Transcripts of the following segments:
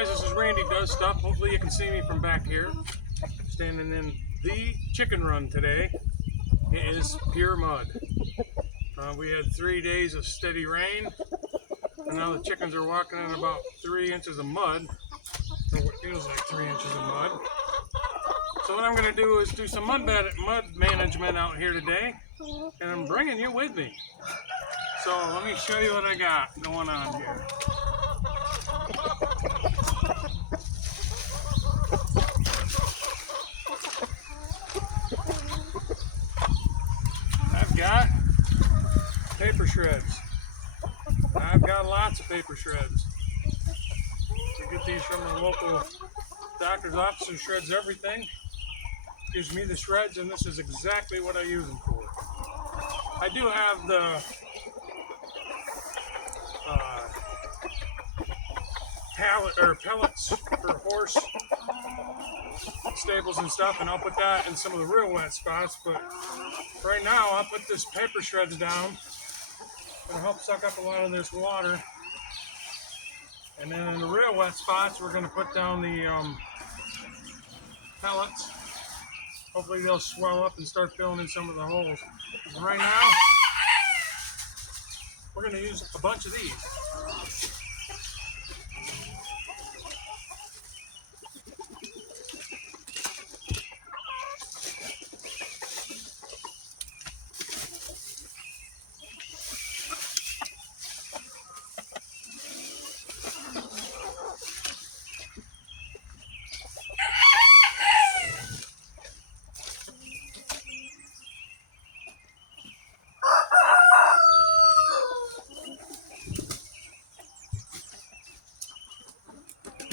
guys, this is Randy Does Stuff. Hopefully you can see me from back here. Standing in the chicken run today. It is pure mud. We had 3 days of steady rain, and now the chickens are walking in about 3 inches of mud, or what feels like 3 inches of mud. So what I'm going to do is do some mud management out here today, and I'm bringing you with me. So let me show you what I got going on here. I've got paper shreds. I've got lots of paper shreds. I get these from the local doctor's office who shreds everything. Gives me the shreds, and this is exactly what I use them for. I do have the pellets for horse stables and stuff, and I'll put that in some of the real wet spots, but right now I'll put this paper shreds down. It'll help suck up a lot of this water, and then in the real wet spots we're going to put down the pellets. Hopefully they'll swell up and start filling in some of the holes. And right now we're going to use a bunch of these.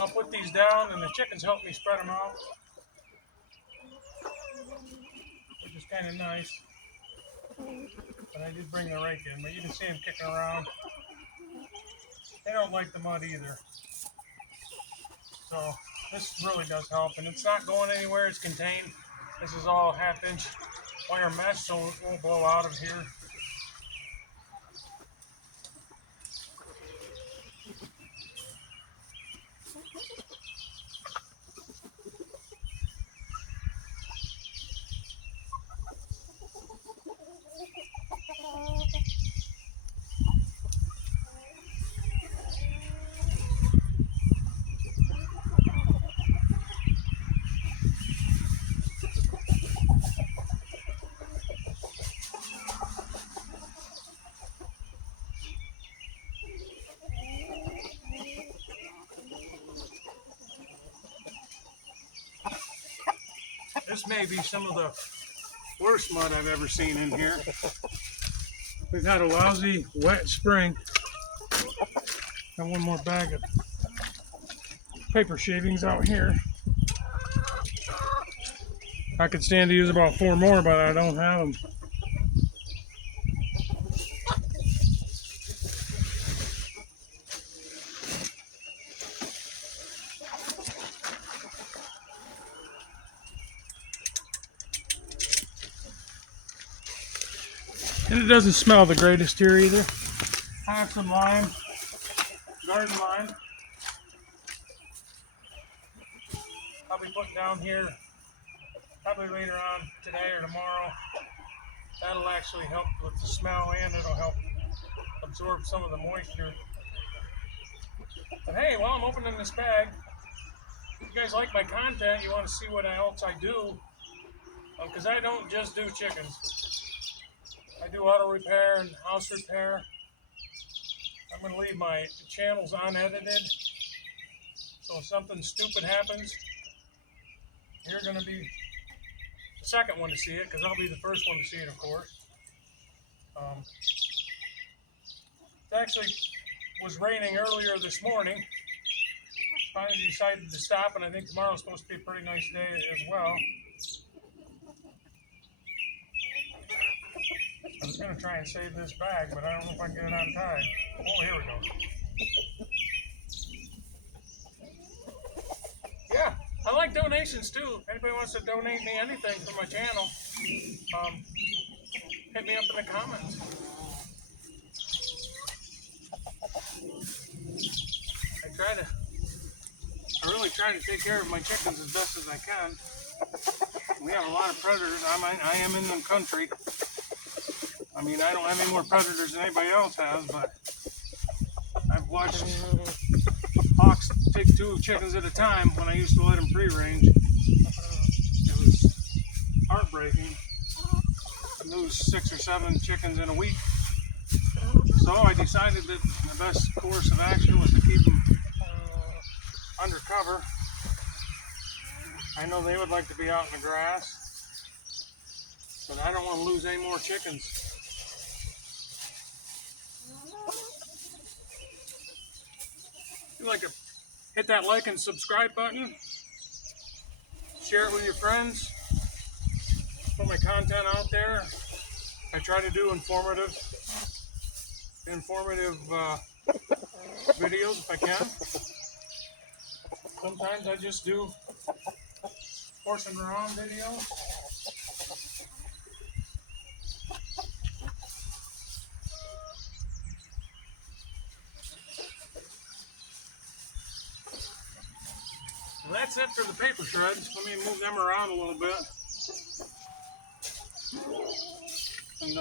I'll put these down, and the chickens help me spread them out, which is kind of nice. But I did bring the rake in, but you can see them kicking around. They don't like the mud either. So this really does help, and it's not going anywhere. It's contained. This is all 1/2-inch wire mesh, so it won't blow out of here. This may be some of the worst mud I've ever seen in here. We've had a lousy wet spring. Got one more bag of paper shavings out here. I could stand to use about 4 more, but I don't have them. And it doesn't smell the greatest here either. I have some lime, garden lime. I'll be putting down here probably later on today or tomorrow. That'll actually help with the smell, and it'll help absorb some of the moisture. But hey, while I'm opening this bag, if you guys like my content, you want to see what else I do, because I don't just do chickens. I do auto repair and house repair. I'm going to leave my channels unedited, so if something stupid happens, you're going to be the second one to see it, because I'll be the first one to see it, of course. It actually was raining earlier this morning. Finally decided to stop, and I think tomorrow's supposed to be a pretty nice day as well. I was going to try and save this bag, but I don't know if I can get it untied. Oh, here we go. Yeah, I like donations too. If anybody wants to donate me anything for my channel, hit me up in the comments. I try to I really try to take care of my chickens as best as I can. We have a lot of predators. I am in the country. I mean, I don't have any more predators than anybody else has, but I've watched hawks take 2 chickens at a time when I used to let them free range. It was heartbreaking to lose 6 or 7 chickens in a week. So I decided that the best course of action was to keep them under cover. I know they would like to be out in the grass, but I don't want to lose any more chickens. If you'd like to hit that like and subscribe button, share it with your friends, put my content out there. I try to do informative videos if I can. Sometimes I just do horsing around videos. Well, that's it for the paper shreds. Let me move them around a little bit. And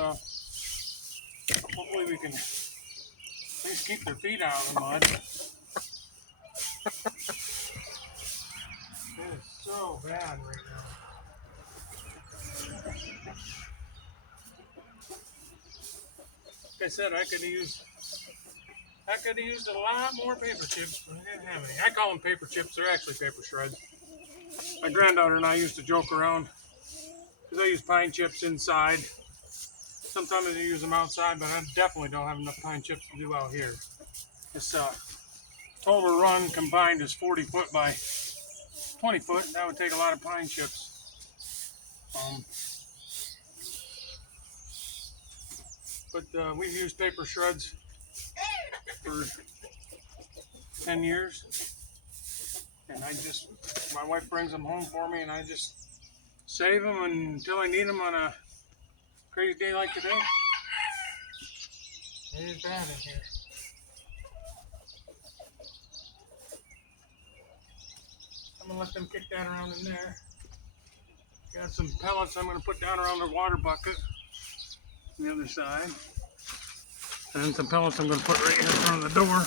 hopefully we can at least keep their feet out of the mud. It is so bad right now. Like I said, I could have used a lot more paper chips, but I didn't have any. I call them paper chips. They're actually paper shreds. My granddaughter and I used to joke around because I use pine chips inside. Sometimes I use them outside, but I definitely don't have enough pine chips to do out here. This total run combined is 40 foot by 20 foot. That would take a lot of pine chips. But we've used paper shreds for 10 years. And my wife brings them home for me and I just save them until I need them on a crazy day like today. It is bad in here. I'm gonna let them kick that around in there. Got some pellets I'm gonna put down around the water bucket on the other side. And then some pellets I'm gonna put right in front of the door.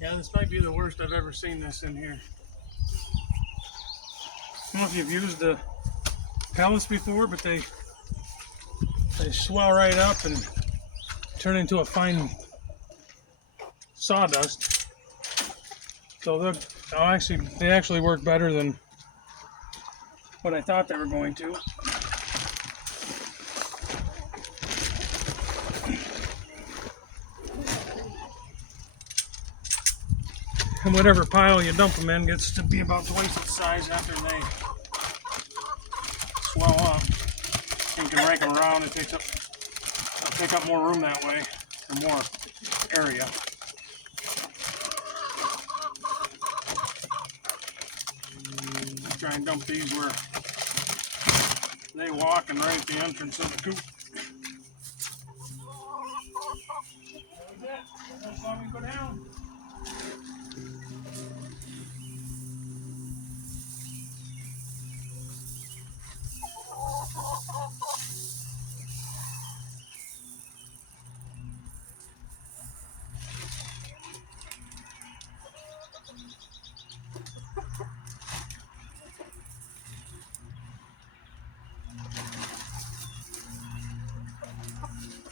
Yeah, this might be the worst I've ever seen this in here. I don't know if you've used the pellets before, but they swell right up and turn into a fine sawdust. So they actually work better than what I thought they were going to. And whatever pile you dump them in gets to be about twice its size after they swell up. You can rake them around and take up more room that way, or more area. Try and dump these where they walk and right at the entrance of the coop. That's why we go down.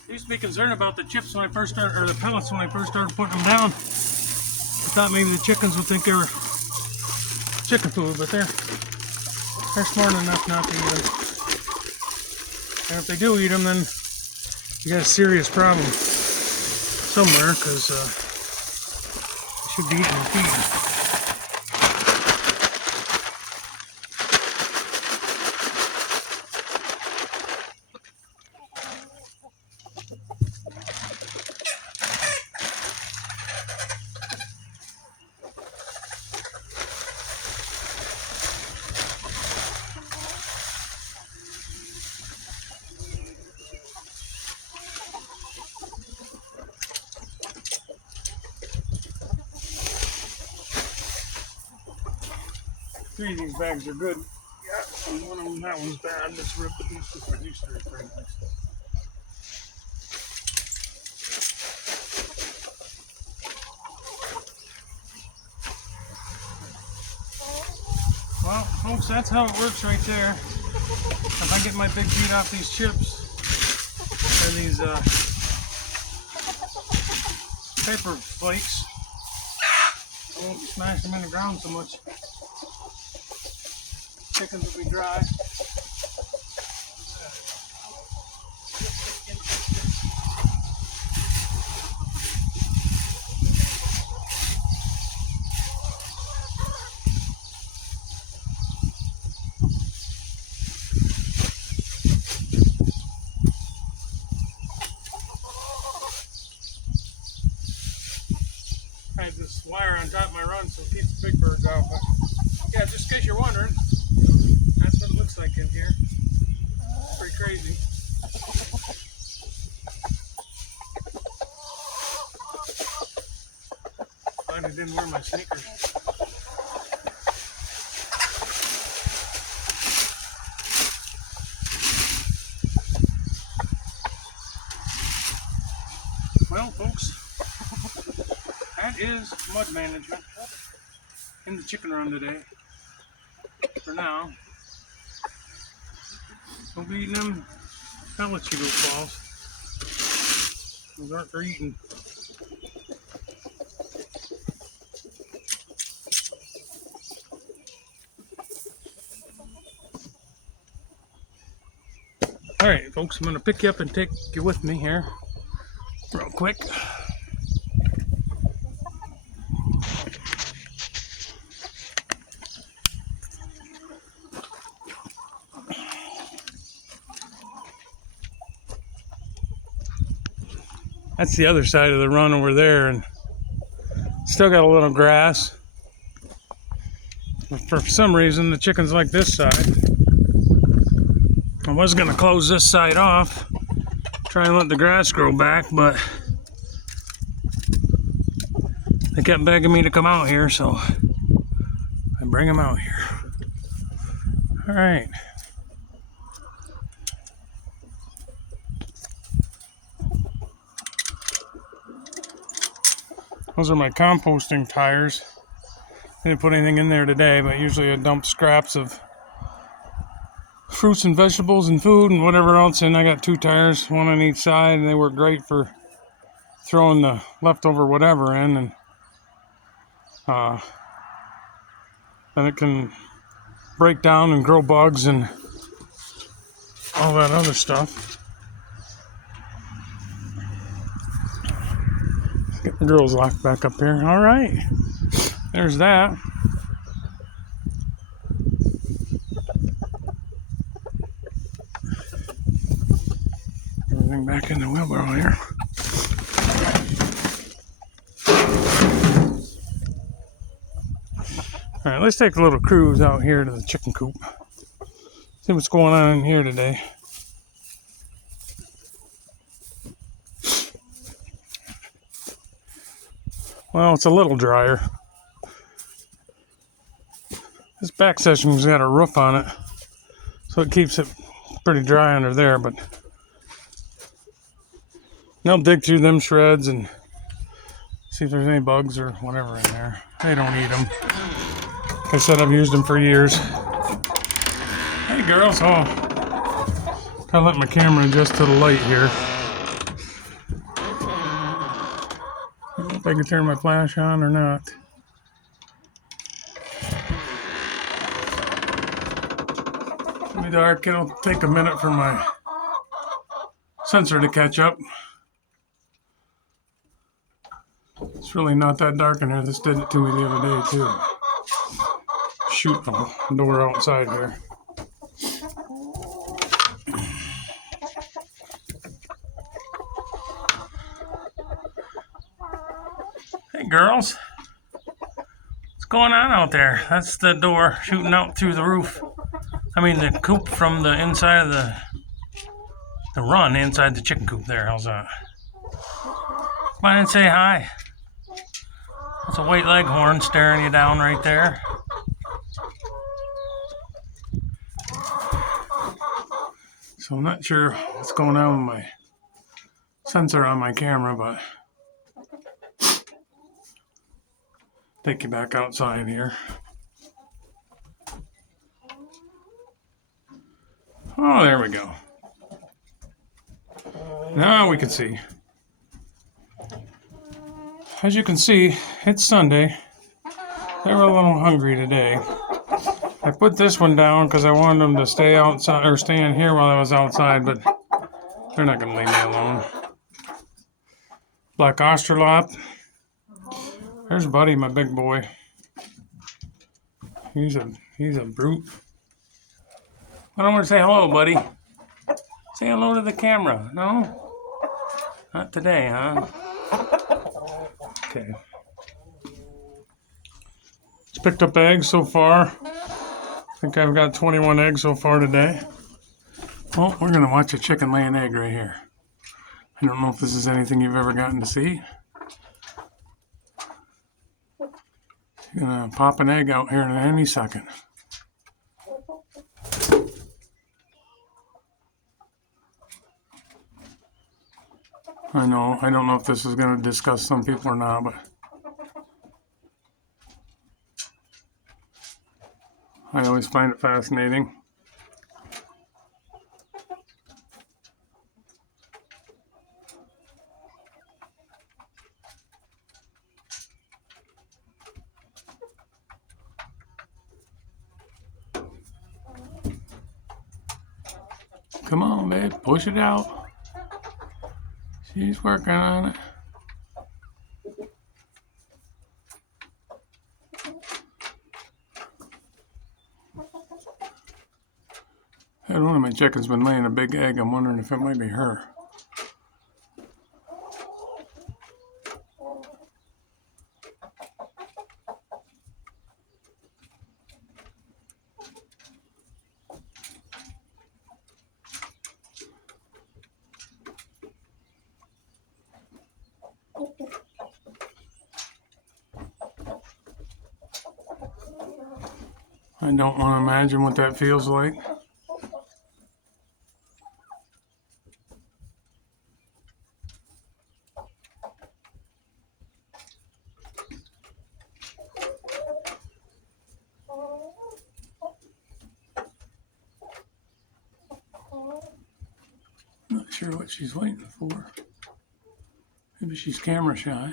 I used to be concerned about the chips when I first started, or the pellets when I first started putting them down. I thought maybe the chickens would think they were chicken food, but they're smart enough not to eat them. And if they do eat them, then you got a serious problem somewhere, because they should be eating the feed. Three of these bags are good. Yeah, and one of them, that one's bad. Let's rip the piece of these three pretty nice. Well, folks, that's how it works right there. If I get my big feet off these chips, or these pepper flakes, I won't be smashing them in the ground so much. Chickens will be dry. I had this wire on top of my run so it keeps the big birds out, but yeah, just in case you're wondering, that's what it looks like in here. It's pretty crazy. Glad I didn't wear my sneakers. Well, folks, that is mud management in the chicken run today. For now, we'll be eating them pellet Cheeto balls. Those aren't for eating. Alright, folks, I'm going to pick you up and take you with me here real quick. That's the other side of the run over there, and still got a little grass. But for some reason, the chickens like this side. I was going to close this side off, try and let the grass grow back, but they kept begging me to come out here, so I bring them out here. All right. Those are my composting tires. I didn't put anything in there today, but usually I dump scraps of fruits and vegetables and food and whatever else in. I got 2 tires, one on each side, and they work great for throwing the leftover whatever in, and then it can break down and grow bugs and all that other stuff. Get the girls locked back up here. All right, there's that. Everything back in the wheelbarrow here. All right, let's take a little cruise out here to the chicken coop. See what's going on in here today. Well, it's a little drier. This back section's got a roof on it, so it keeps it pretty dry under there, but they'll dig through them shreds and see if there's any bugs or whatever in there. They don't eat them. Like I said, I've used them for years. Hey girls, oh, gotta let my camera adjust to the light here. if I can turn my flash on or not. It'll be dark. It'll take a minute for my sensor to catch up. It's really not that dark in here. This did it to me the other day too. Shoot the door outside here. Hey girls, what's going on out there? That's the door shooting out through the roof. I mean the coop from the inside of the run inside the chicken coop there. How's that? Come on and say hi. That's a white leghorn staring you down right there. So I'm not sure what's going on with my sensor on my camera, but take you back outside here. Oh, there we go. Now we can see. As you can see, it's Sunday. They were a little hungry today. I put this one down because I wanted them to stay outside or stay in here while I was outside, but they're not going to leave me alone. Black Australorp. There's Buddy, my big boy. He's a brute. I don't want to say hello, buddy. Say hello to the camera. No? Not today, huh? Okay. It's picked up eggs so far. I think I've got 21 eggs so far today. Well, we're going to watch a chicken lay an egg right here. I don't know if this is anything you've ever gotten to see. You're going to pop an egg out here in any second. I know, I don't know if this is going to disgust some people or not, but I always find it fascinating. Come on, babe, push it out. She's working on it. And one of my chickens been laying a big egg. I'm wondering if it might be her. I don't want to imagine what that feels like. Not sure what she's waiting for. Maybe she's camera shy.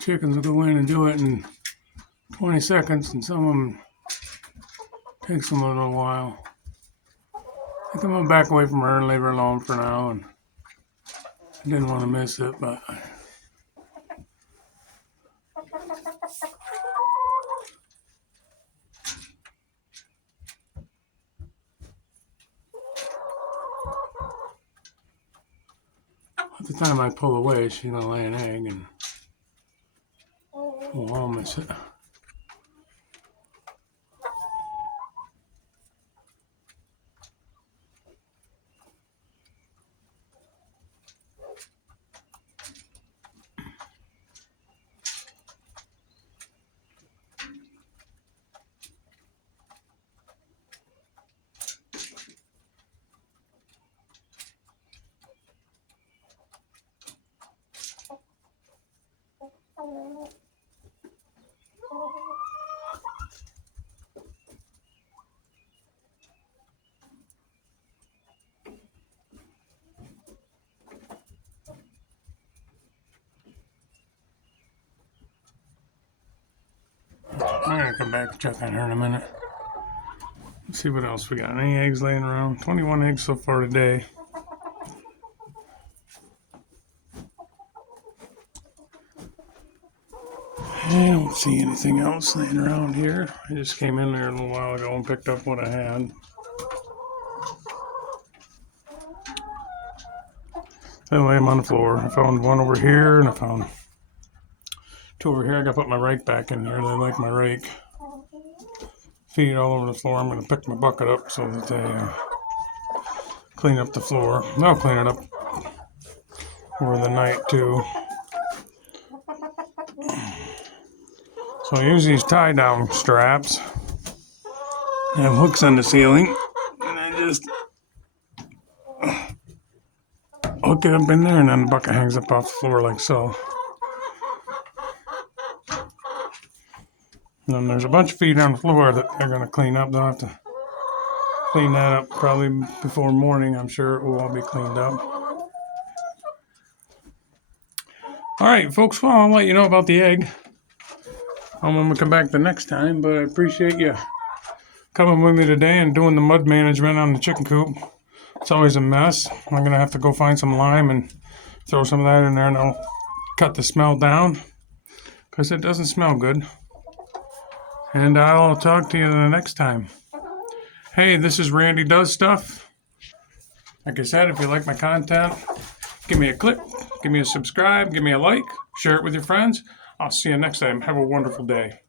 Chickens will go in and do it in 20 seconds, and some of them Takes them a little while. I think I'm gonna back away from her and leave her alone for now. And I didn't want to miss it, but at the time I pull away, she's gonna lay an egg, and I'll miss it. I'm gonna come back and check on her in a minute. Let's see what else we got. Any eggs laying around? 21 eggs so far today. I don't see anything else laying around here. I just came in there a little while ago and picked up what I had. They lay them on the floor. I found one over here and I found two over here. I gotta put my rake back in here. They like my rake. Feed all over the floor. I'm gonna pick my bucket up so that they clean up the floor. I'll clean it up over the night too. So I use these tie down straps. I have hooks on the ceiling and I just hook it up in there, and then the bucket hangs up off the floor like so. And then there's a bunch of feed on the floor that they're going to clean up. They'll have to clean that up probably before morning. I'm sure it will all be cleaned up. All right, folks. Well, I'll let you know about the egg. I'm going to come back the next time, but I appreciate you coming with me today and doing the mud management on the chicken coop. It's always a mess. I'm going to have to go find some lime and throw some of that in there, and I'll cut the smell down because it doesn't smell good. And I'll talk to you the next time. Hey, this is Randy Does Stuff. Like I said, if you like my content, give me a click, give me a subscribe, give me a like, share it with your friends. I'll see you next time. Have a wonderful day.